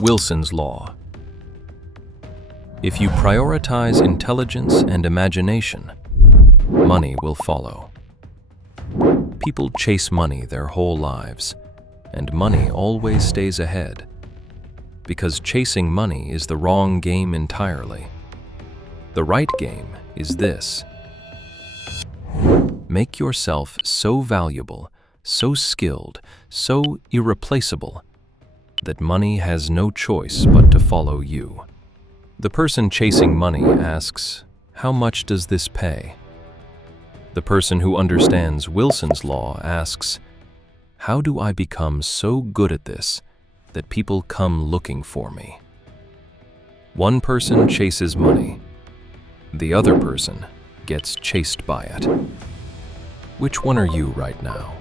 Wilson's Law. If you prioritize intelligence and imagination, money will follow. People chase money their whole lives, and money always stays ahead. Because chasing money is the wrong game entirely. The right game is this. Make yourself so valuable, so skilled, so irreplaceable, that money has no choice but to follow you. The person chasing money asks, "How much does this pay?" The person who understands Wilson's Law asks, "How do I become so good at this that people come looking for me?" One person chases money. The other person gets chased by it. Which one are you right now?